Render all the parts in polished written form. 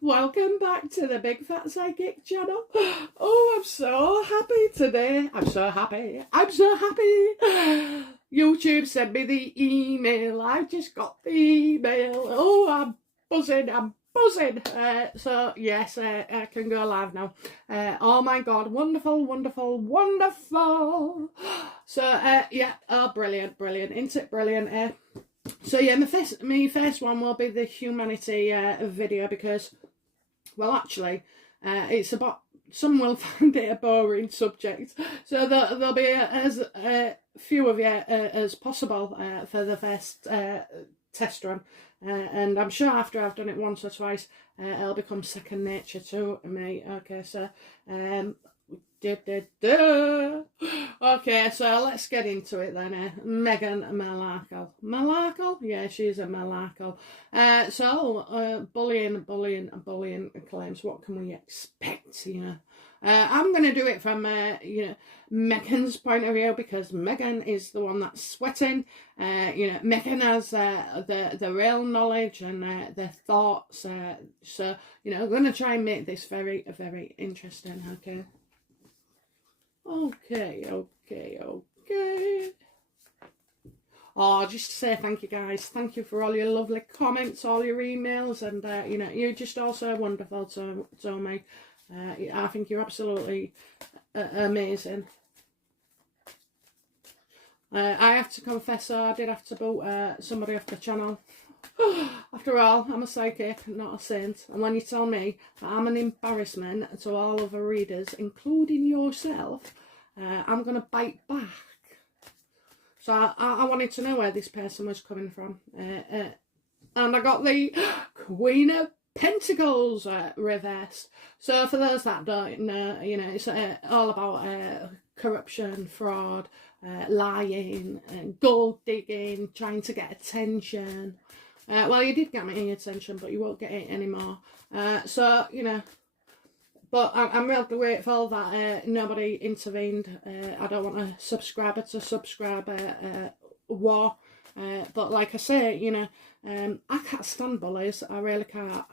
Welcome back to the Big Fat Psychic channel. Oh, I'm so happy today. I'm so happy. YouTube sent me the email. I just got the email. Oh, I'm buzzing. So yes, I can go live now. Oh my God, wonderful. So yeah, oh, brilliant. Isn't it brilliant? So yeah, my first one will be the humanity video because, well, actually, it's about, some will find it a boring subject, so there'll be as few of you as possible for the first test run, and I'm sure after I've done it once or twice, it'll become second nature to me. Okay, so okay, so let's get into it then. Meghan Markle. Yeah, she's a Markle. So bullying claims. What can we expect? I'm going to do it from Meghan's point of view, because Meghan is the one that's sweating. Meghan has the real knowledge and the thoughts. So I'm going to try and make this very interesting. Okay. Oh, just to say thank you guys. Thank you for all your lovely comments, all your emails, and you're just also wonderful to me. I think you're absolutely amazing. I have to confess, I did have to boot somebody off the channel. After all, I'm a psychic, not a saint. And when you tell me that I'm an embarrassment to all other readers, including yourself, I'm going to bite back. So I wanted to know where this person was coming from. And I got the Queen of Pentacles reversed. So for those that don't know, it's all about corruption, fraud, lying, gold digging, trying to get attention. Well, you did get me attention, but you won't get it anymore. So, but I'm real grateful that nobody intervened. I don't want a subscriber to subscriber war. But like I say, I can't stand bullies. I really can't.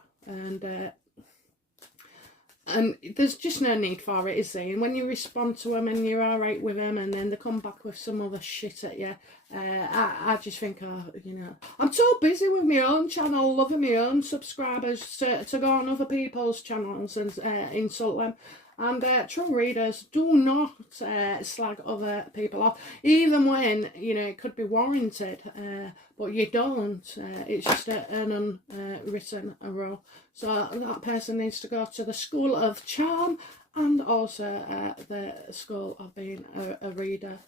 And there's just no need for it, is there? And when you respond to them and you're all right with them, and then they come back with some other shit at you, I just think, I'm so busy with my own channel, loving my own subscribers, to go on other people's channels and insult them. And true readers, do not slag other people off, even when it could be warranted, but you don't. It's just an unwritten rule. So that person needs to go to the school of charm, and also the school of being a reader.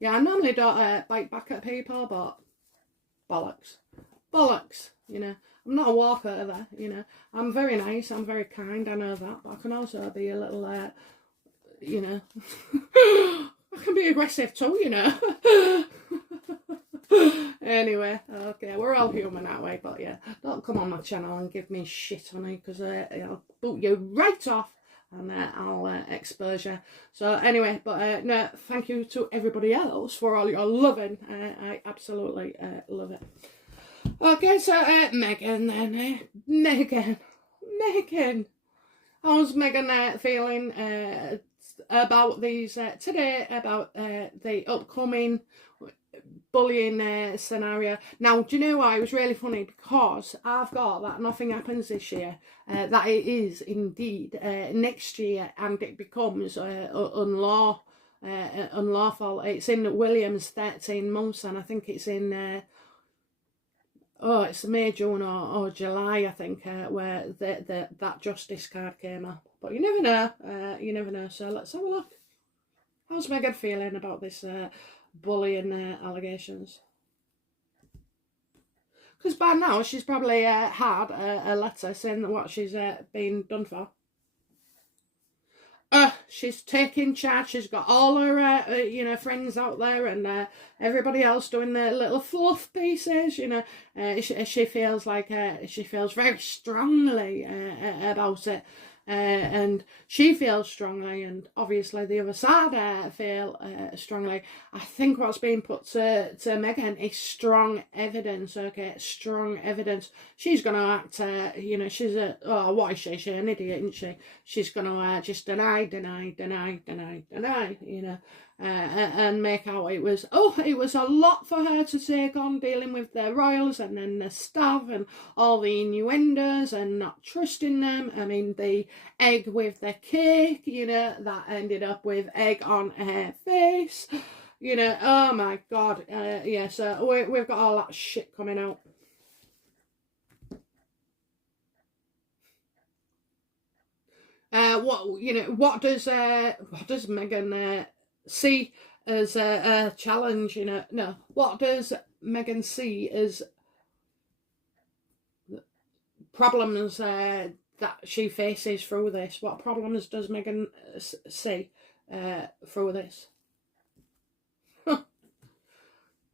Yeah, I normally don't bite back at people, but bollocks, I'm not a walkover, I'm very nice, I'm very kind, I know that, but I can also be a little, I can be aggressive too, Anyway, okay, we're all human that way, but yeah, don't come on my channel and give me shit on it, because I'll boot you right off, and I'll expose you. So anyway, but no, thank you to everybody else for all your loving. I absolutely love it. Okay, so Meghan then. Meghan. How's Meghan feeling about these today, about the upcoming bullying scenario? Now, do you know why? It was really funny, because I've got that nothing happens this year, that it is indeed next year, and it becomes unlawful. It's in William's 13 months, and I think it's in it's May, June or July, I think, where that justice card came up. But you never know, so let's have a look. How's Meghan feeling about this bullying allegations? Because by now she's probably had a letter saying what she's been done for. She's taking charge. She's got all her, friends out there and everybody else doing their little fluff pieces. She feels like she feels very strongly about it. And she feels strongly, and obviously the other side feel strongly. I think what's being put to Meghan is strong evidence, okay? Strong evidence. She's going to act, she's what is she? She's an idiot, isn't she? She's going to just deny, and make out it was a lot for her to take on, dealing with the royals and then the staff and all the innuendos and not trusting them. I mean, the egg with the cake, that ended up with egg on her face. Oh my God. So we've got all that shit coming out. What does Meghan see as a challenge? No. What does Meghan see as problems that she faces through this? What problems does Meghan see through this?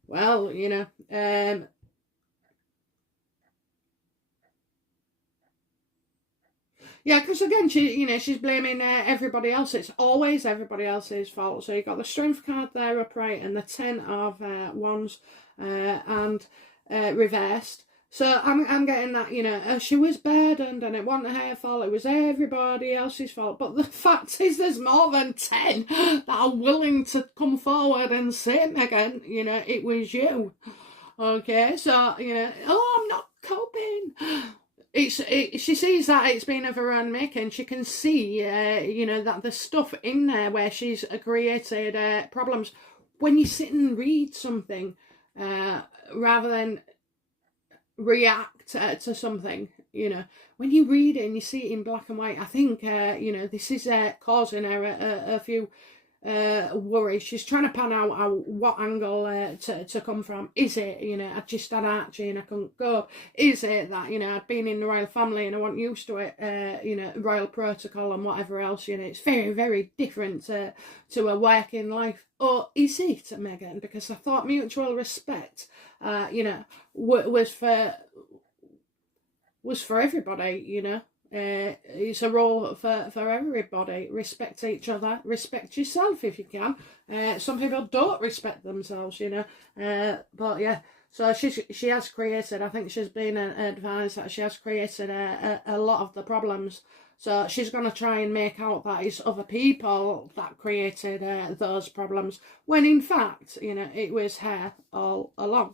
Well, yeah, because again, she's blaming everybody else. It's always everybody else's fault. So you've got the strength card there upright and the 10 of wands and reversed. So I'm getting that, she was burdened and it wasn't her fault. It was everybody else's fault. But the fact is there's more than 10 that are willing to come forward and say, Meghan, it was you. Okay, so, I'm not coping. She sees that it's been of her own making. She can see, that there's stuff in there where she's created problems. When you sit and read something, rather than react to something, when you read it and you see it in black and white, I think, this is causing her a few worry. She's trying to pan out what angle to come from. Is it, I just had Archie and I couldn't go? Is it that, I'd been in the royal family and I wasn't used to it, royal protocol and whatever else, it's very, very different to a working life? Or is it, Meghan? Because I thought mutual respect, was for everybody, it's a role for everybody. Respect each other, respect yourself if you can. Some people don't respect themselves, but yeah, so she has created, I think she's been advised that she has created a lot of the problems. So she's going to try and make out that it's other people that created those problems, when in fact, it was her all along.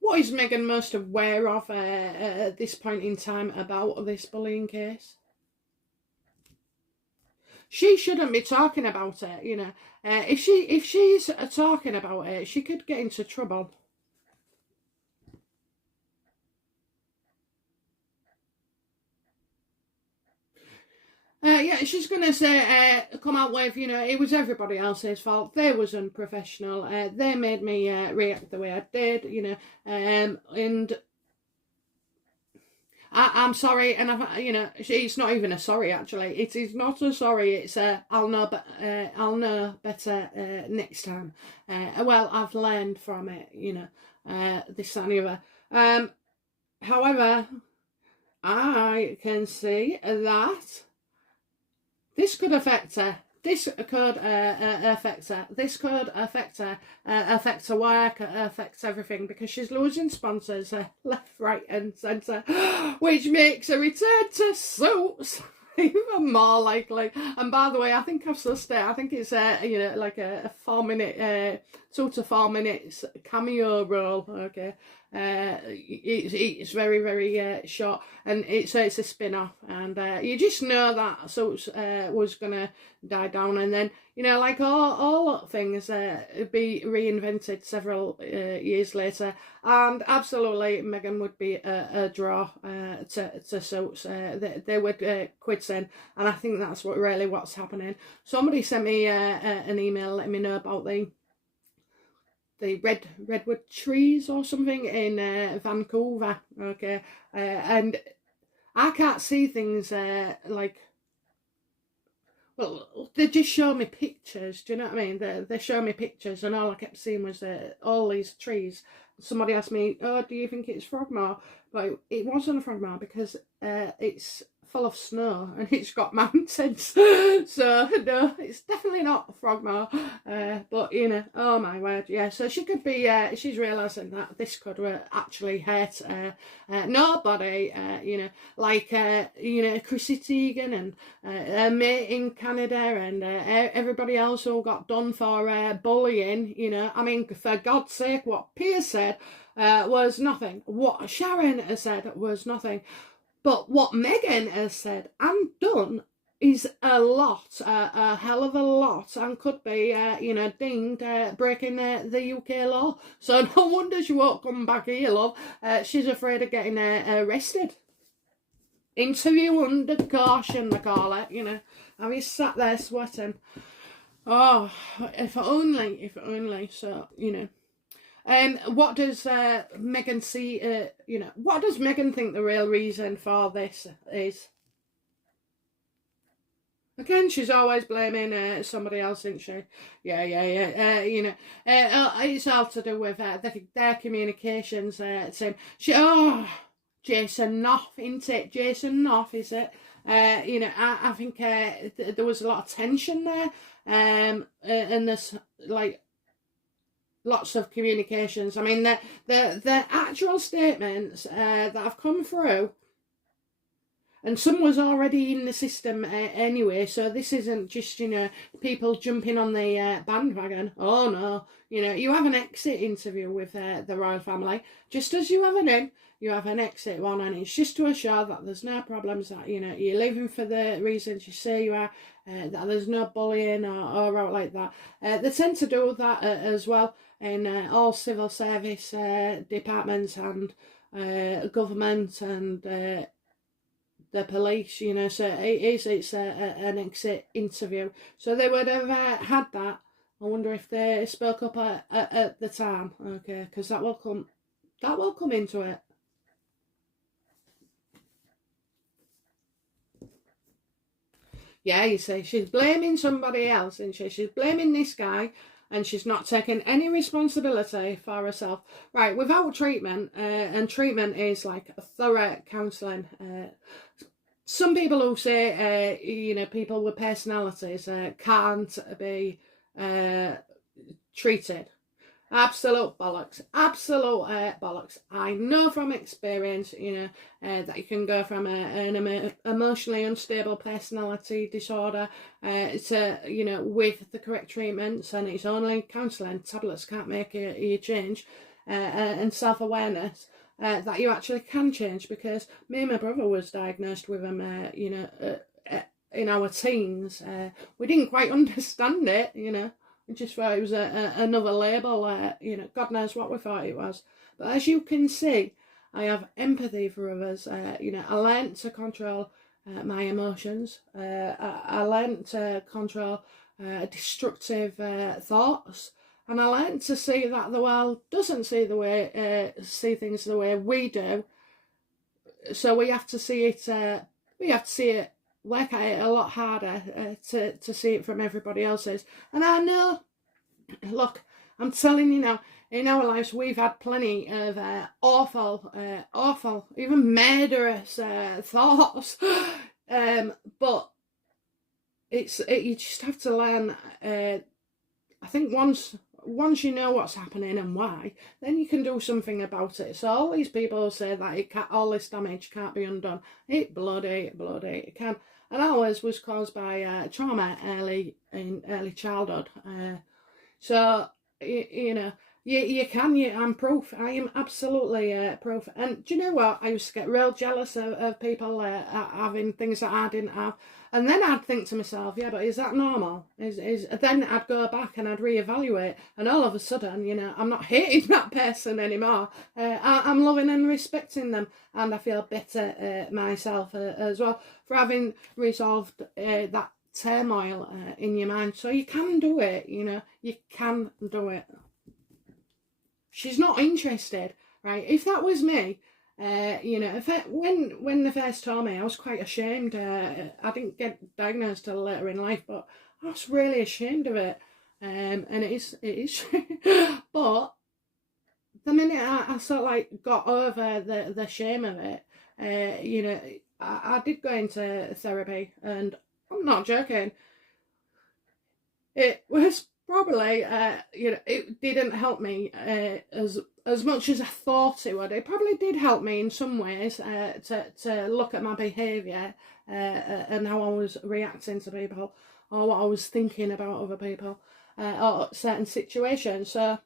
What is Meghan most aware of at this point in time about this bullying case? She shouldn't be talking about it, if she's talking about it, she could get into trouble. Yeah, she's going to say, come out with, it was everybody else's fault. They was unprofessional. They made me react the way I did, and I'm sorry. And, it's not even a sorry, actually. It is not a sorry. It's I'll know better next time. Well, I've learned from it, this, that and the other. However, I can see that this could affect her. This could affect her. This could affect her. Affect her work. Affect everything, because she's losing sponsors left, right, and centre, which makes a return to Suits even more likely. And by the way, I think I've sussed it. I think it's like a 4-minute 2 to 4 minutes cameo role. Okay, it's very, very short, and it's a spin-off, and you just know that Suits was gonna die down, and then, you know, like all things be reinvented several years later, and absolutely Meghan would be a draw to Suits. They would quit in, and I think that's what's happening. Somebody sent me an email letting me know about the redwood trees or something in Vancouver. Okay, and I can't see things like. Well, they just show me pictures, do you know what I mean? They show me pictures, and all I kept seeing was all these trees. Somebody asked me, oh, do you think it's Frogmore? But it wasn't a Frogmore, because it's full of snow and it's got mountains. So, no, it's definitely not Frogmore. But, you know, oh my word, yeah. So she could be, she's realising that this could actually hurt nobody, you know, like, you know, Chrissy Teigen and her mate in Canada, and everybody else who got done for bullying, you know. I mean, for God's sake, what Piers said was nothing. What Sharon has said was nothing. But what Meghan has said and done is a lot, a hell of a lot, and could be, you know, deemed breaking the UK law. So no wonder she won't come back here, love. She's afraid of getting arrested. Interview under caution, they call it, you know. And he's sat there sweating. Oh, if only, so, you know. And what does Meghan see, you know, what does Meghan think the real reason for this is? Again, she's always blaming somebody else, isn't she? Yeah. You know, it's all to do with their communications. Jason Knopf, isn't it? Jason Knopf, is it? You know, I think there was a lot of tension there, and there's like lots of communications. I mean, the actual statements that have come through, and some was already in the system anyway, so this isn't just, you know, people jumping on the bandwagon. Oh no, you know, you have an exit interview with the royal family, just as you have an in, you have an exit one, and it's just to assure that there's no problems, that, you know, you're leaving for the reasons you say you are, that there's no bullying or out like that. They tend to do that as well in all civil service departments and government and the police, you know. So it's an exit interview. So they would have had that. I wonder if they spoke up at the time, okay, because that will come into it. Yeah, you see, she's blaming somebody else, isn't she? She's blaming this guy, and she's not taking any responsibility for herself. Right, without treatment, and treatment is like a thorough counselling. Some people who say, you know, people with personalities can't be treated. Absolute bollocks. Absolute bollocks. I know from experience, you know, that you can go from an emotionally unstable personality disorder to, you know, with the correct treatments, and it's only counselling. Tablets can't make you change, and self-awareness. That you actually can change, because me and my brother was diagnosed with them, you know, in our teens. We didn't quite understand it, you know. We just thought it was another label, you know, God knows what we thought it was. But as you can see, I have empathy for others. You know, I learned to control my emotions. I learned to control destructive thoughts. And I learned to see that the world doesn't see things the way we do. So we have to see it, work at it a lot harder to see it from everybody else's. And I know, look, I'm telling you now, in our lives we've had plenty of awful, even murderous thoughts. But you just have to learn. I think once you know what's happening and why, then you can do something about it. So all these people say that all this damage can't be undone. It bloody can. And ours was caused by trauma in early childhood. So you know, you can. I'm proof. I am absolutely proof. And do you know what? I used to get real jealous of people having things that I didn't have. And then I'd think to myself, yeah, but is that normal? Then I'd go back and I'd reevaluate, and all of a sudden, you know, I'm not hating that person anymore. I'm loving and respecting them, and I feel better myself as well for having resolved that turmoil in your mind. So you can do it, you know, you can do it. She's not interested, right? If that was me, you know, when they first told me, I was quite ashamed. I didn't get diagnosed till later in life, but I was really ashamed of it. And it is. But the minute I sort of like got over the shame of it, you know, I did go into therapy, and I'm not joking. It was probably, you know, it didn't help me as much as I thought it would. It probably did help me in some ways to look at my behaviour and how I was reacting to people, or what I was thinking about other people, or certain situations. So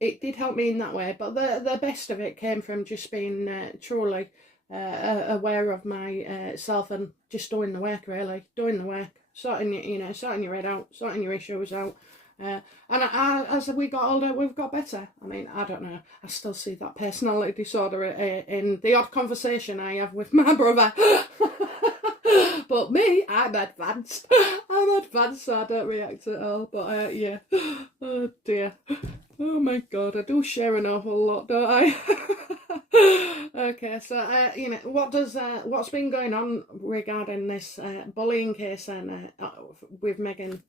it did help me in that way. But the best of it came from just being truly aware of myself and just doing the work, really, doing the work. Sorting your head out, sorting your issues out. And as we got older, we've got better. I mean, I don't know. I still see that personality disorder in the odd conversation I have with my brother. But me, I'm advanced. I'm advanced, so I don't react at all. But yeah. Oh dear. Oh my God, I do share an awful lot, don't I? Okay, so you know, what's been going on regarding this bullying case and with Meghan?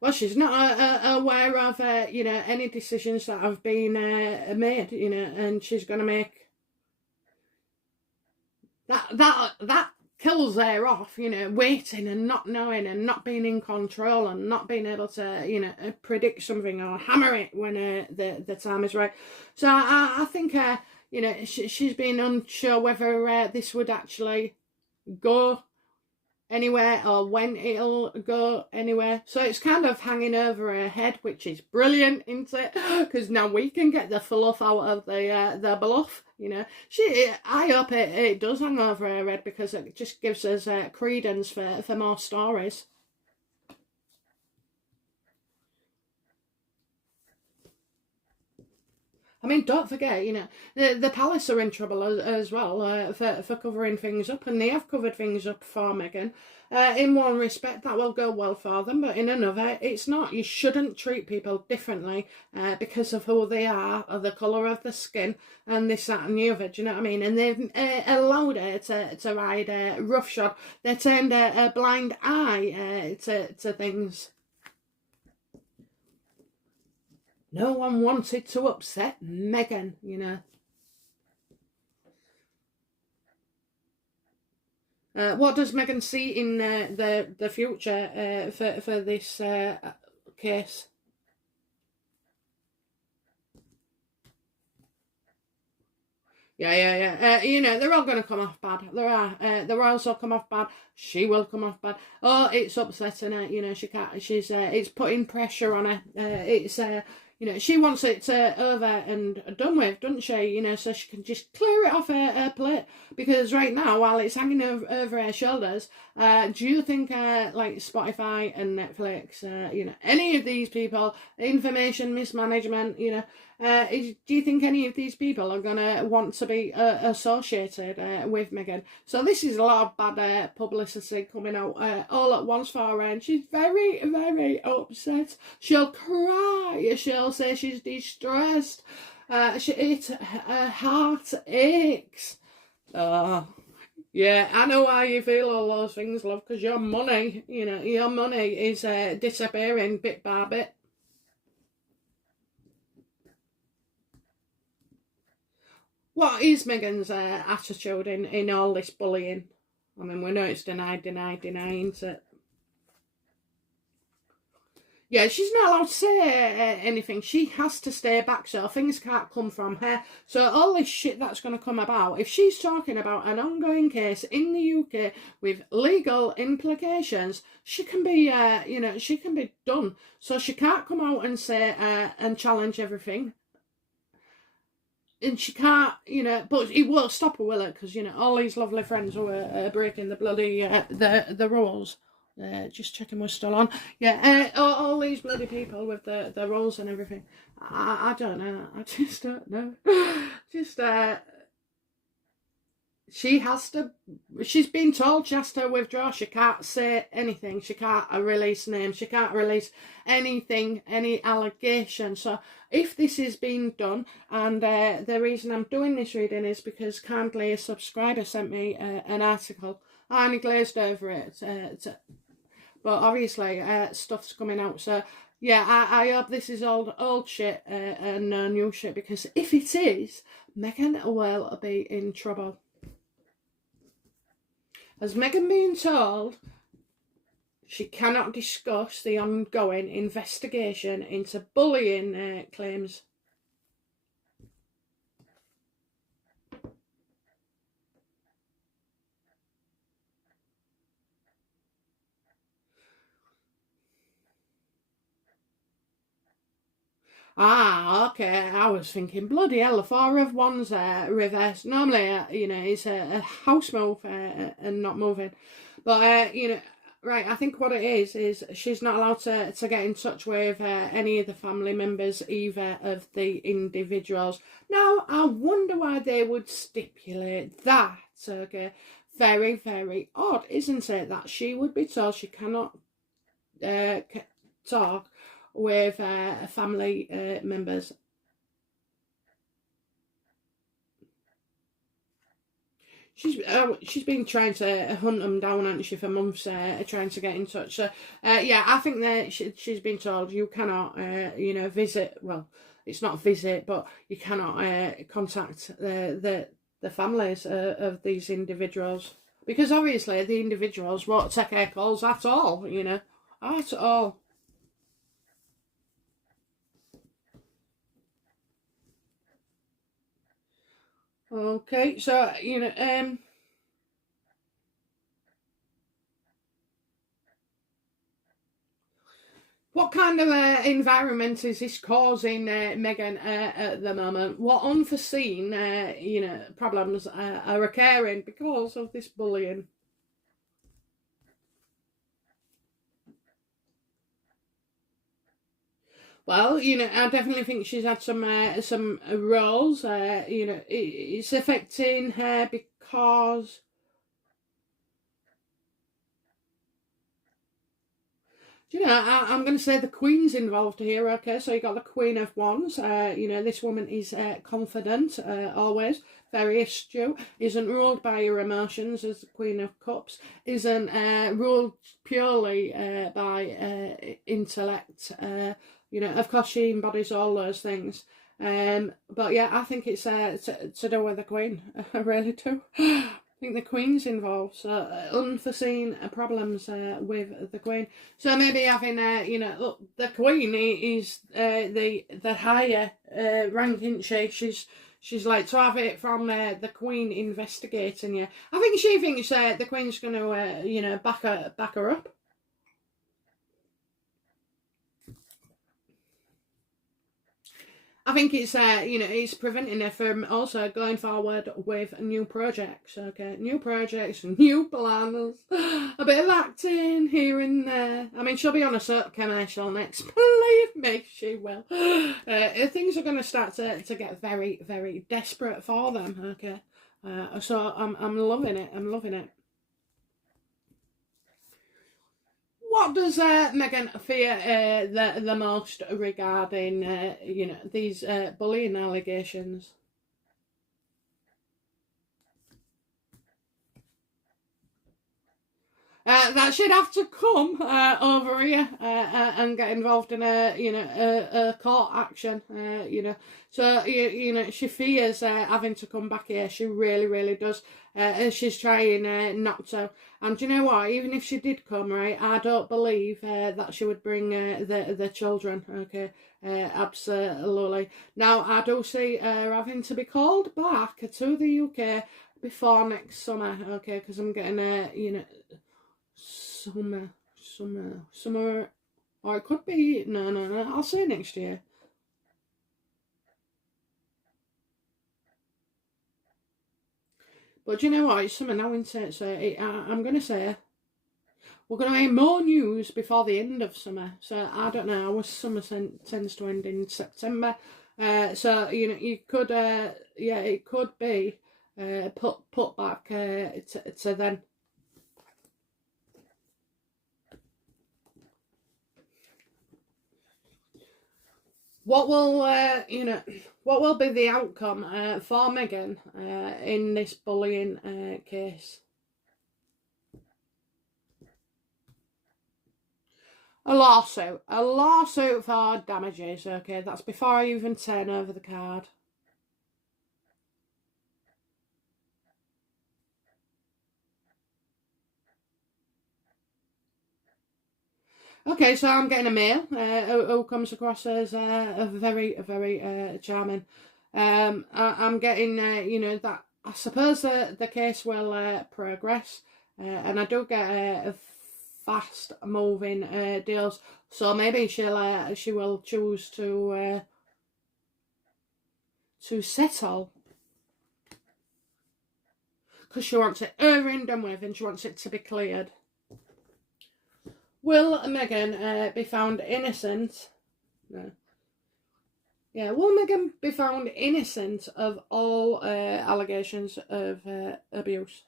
Well, she's not aware of you know, any decisions that have been made, you know, and she's going to make that kills her off, you know, waiting and not knowing and not being in control and not being able to, you know, predict something or hammer it when the time is right. So I think, you know, she's been unsure whether this would actually go anywhere or when it'll go anywhere. So it's kind of hanging over her head, which is brilliant, isn't it? Because now we can get the fluff out of the bluff, you know. I hope it does hang over her head, because it just gives us credence for more stories. I mean, don't forget, you know, the palace are in trouble as well for covering things up, and they have covered things up for Meghan. In one respect, that will go well for them, but in another, it's not. You shouldn't treat people differently because of who they are, or the colour of the skin, and this, that, and the other. Do you know what I mean? And they've allowed her to ride roughshod. They turned a blind eye to things. No one wanted to upset Meghan, you know. What does Meghan see in the future for this case? Yeah. You know, they're all going to come off bad. The royals will come off bad. She will come off bad. Oh, it's upsetting her. You know, she can't. She's. It's putting pressure on her. It's. You know, she wants it over and done with, doesn't she? You know, so she can just clear it off her plate. Because right now, while it's hanging over her shoulders, do you think like Spotify and Netflix, you know, any of these people, information mismanagement, you know, do you think any of these people are going to want to be associated with Meghan? So this is a lot of bad publicity coming out all at once for her, and she's very, very upset. She'll cry. She'll say she's distressed. Her heart aches. Yeah, I know how you feel all those things, love, because your money, you know, your money is disappearing bit by bit. What is Meghan's attitude in all this bullying? I mean, we know it's deny, isn't it? Yeah, she's not allowed to say anything. She has to stay back, so things can't come from her. So all this shit that's going to come about, if she's talking about an ongoing case in the UK with legal implications, she can be, she can be done. So she can't come out and say and challenge everything. And she can't, but it won't stop her, will it? Because, all these lovely friends who are breaking the bloody, the rules. Just checking we're still on. Yeah, all these bloody people with the rules and everything. I don't know. I just don't know. Just, she's been told she has to withdraw. She can't say anything. She can't release names. She can't release anything, any allegation. So if this is being done, and the reason I'm doing this reading is because kindly a subscriber sent me an article. I only glazed over it, but obviously stuff's coming out. So yeah, I hope this is old shit and new shit, because if it is, Meghan will be in trouble. As Meghan being told, she cannot discuss the ongoing investigation into bullying claims. Ah, okay. I was thinking, bloody hell, the 4 of Wands reversed. Normally, it's a house move and not moving. But, right, I think what it is she's not allowed to get in touch with any of the family members, either of the individuals. Now, I wonder why they would stipulate that, okay? Very, very odd, isn't it? That she would be told she cannot talk with family members. She's been trying to hunt them down, hasn't she, for months, trying to get in touch. So yeah, I think that she's been told you cannot, visit. Well, it's not visit, but you cannot contact the families of these individuals, because obviously the individuals won't take her calls at all. At all. Okay, so what kind of environment is this causing Meghan at the moment? What unforeseen, problems are occurring because of this bullying? Well, I definitely think she's had some roles. It's affecting her because I'm going to say the Queen's involved here, okay? So you got the Queen of Wands. This woman is confident, always, very astute, isn't ruled by her emotions as the Queen of Cups, isn't ruled purely by intellect. Of course she embodies all those things. But yeah, I think it's to do with the Queen. I really do. I think the Queen's involved, so unforeseen problems with the Queen. So maybe having, look, the Queen is the higher rank, isn't she? She's like, to have it from the Queen investigating you. I think she thinks the Queen's going to, back her up. I think it's it's preventing her from also going forward with new projects. Okay, new projects, new plans, a bit of acting here and there. I mean, she'll be on a soap commercial next. Believe me, she will. Things are going to start to get very, very desperate for them. Okay, so I'm loving it. I'm loving it. What does Meghan fear the most regarding these bullying allegations? that she'd have to come over here and get involved in a court action, So she fears having to come back here. She really does. She's trying not to. And do you know what? Even if she did come, right, I don't believe that she would bring the children. Okay, absolutely. Now I do see her having to be called back to the UK before next summer. Okay, because I'm getting summer, or it could be no. I'll say next year. But do you know what? It's summer now, isn't it? So I'm going to say we're going to have more news before the end of summer. So I don't know. Our summer tends to end in September. So you could it could be put back to then. What will be the outcome for Meghan in this bullying case? A lawsuit for damages. Okay, that's before I even turn over the card. Okay, so I'm getting a male who comes across as a very charming. I'm getting, that I suppose the case will progress, and I do get a fast moving deals. So maybe she will choose to settle because she wants it over and done with, and she wants it to be cleared. Will Meghan be found innocent? No. Yeah, will Meghan be found innocent of all allegations of abuse?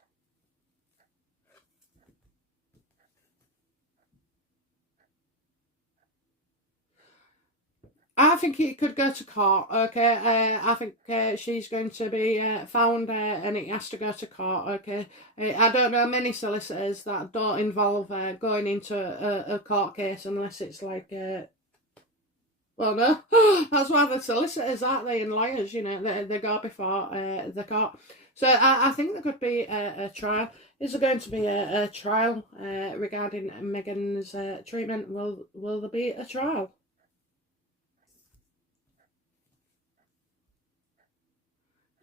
I think it could go to court, okay? I think she's going to be found and it has to go to court, okay? I don't know many solicitors that don't involve going into a court case unless it's like... well, no, that's why the solicitors, aren't they, and lawyers, they go before the court. So I think there could be a trial. Is there going to be a trial regarding Meghan's treatment? Will there be a trial?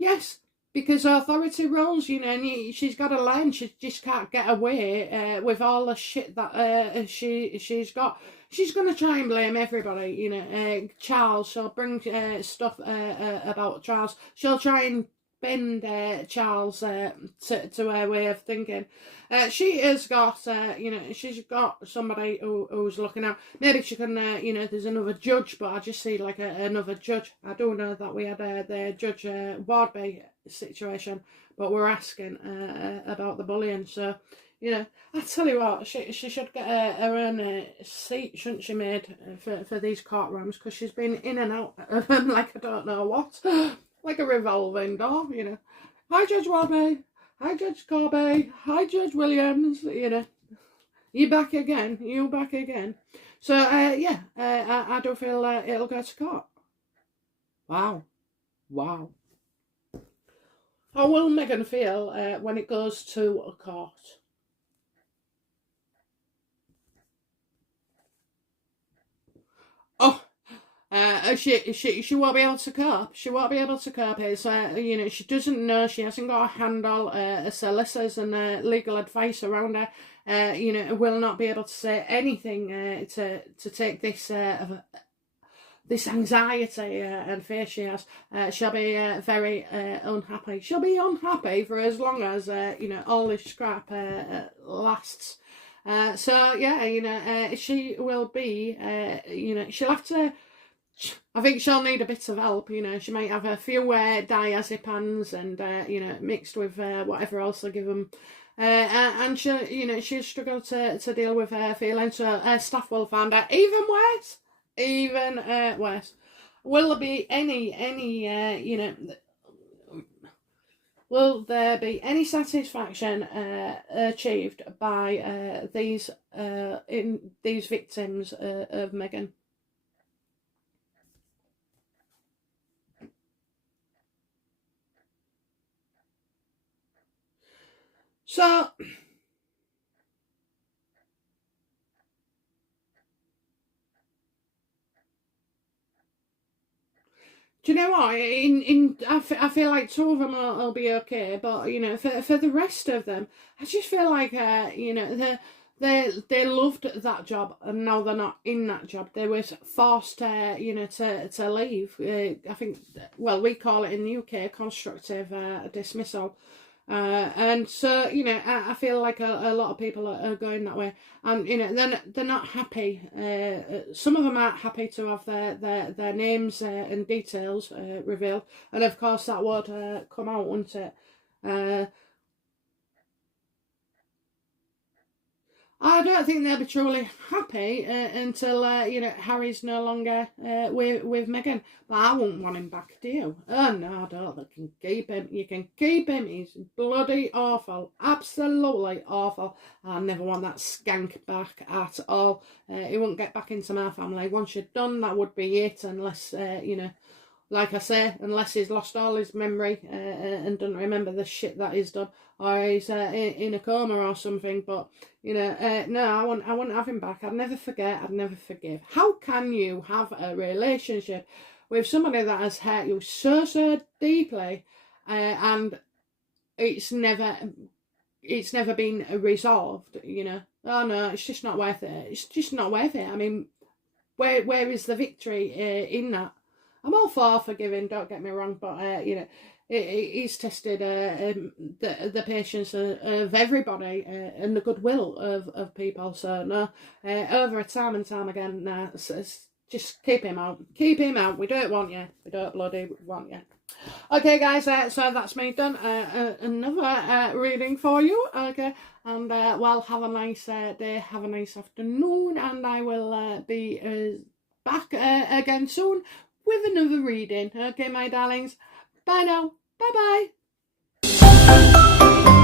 Yes, because authority rules, and she's got to learn. She just can't get away with all the shit that she's got. She's going to try and blame everybody, Charles. She'll bring stuff about Charles. She'll try and bend Charles to her way of thinking. She has got, she's got somebody who's looking out. Maybe she can, there's another judge, but I just see like another judge. I don't know that we had the Judge Wardby situation, but we're asking about the bullying. So, I tell you what, she should get her own seat, shouldn't she, made for these courtrooms, because she's been in and out of them like I don't know what. Like a revolving door, Hi, Judge Wardby. Hi, Judge Corby. Hi, Judge Williams. You back again. You back again. So, I do feel it'll go to court. Wow. How will Meghan feel when it goes to a court? Oh, she won't be able to cope. She won't be able to cope. It's she doesn't know. She hasn't got a handle. Solicitors and legal advice around her. Will not be able to say anything to take this this anxiety and fear she has. She'll be very unhappy. She'll be unhappy for as long as all this crap lasts. She will be. She'll have to. I think she'll need a bit of help. She might have a few diazepams and mixed with whatever else they give them. And she'll struggle to deal with her feelings. So her staff will find out even worse. Will there be any will there be any satisfaction achieved by these victims of Meghan? So, do you know what? I feel like two of them will be okay, but you know, for the rest of them, I just feel like you know, they loved that job and now they're not in that job. They were forced you know, to leave. I think, well, we call it in the UK constructive dismissal. And so, you know, I feel like a lot of people are going that way, and you know, they're not happy. Some of them aren't happy to have their names and details revealed, and of course that would come out, wouldn't it? I don't think they'll be truly happy until you know, Harry's no longer with Meghan. But I wouldn't want him back, do you? Oh no, I don't. They can keep him. You can keep him. He's bloody awful, absolutely awful. I never want that skank back at all. He won't get back into my family. Once you're done, that would be it. Unless you know, like I say, unless he's lost all his memory and doesn't remember the shit that he's done, or he's in a coma or something. But you know, no, I wouldn't have him back. I'd never forget. I'd never forgive. How can you have a relationship with somebody that has hurt you so deeply, and it's never been resolved? You know, oh no, it's just not worth it. It's just not worth it. I mean, where is the victory in that? I'm all for forgiving, don't get me wrong, but you know, it's tested the patience of everybody and the goodwill of people. So no, over time and time again, just keep him out. Keep him out. We don't want you. We don't bloody want you. Okay, guys, so that's me done. Another reading for you. Okay, and well, have a nice day, have a nice afternoon, and I will be back again soon with another reading. Okay, my darlings. Bye now. Bye bye.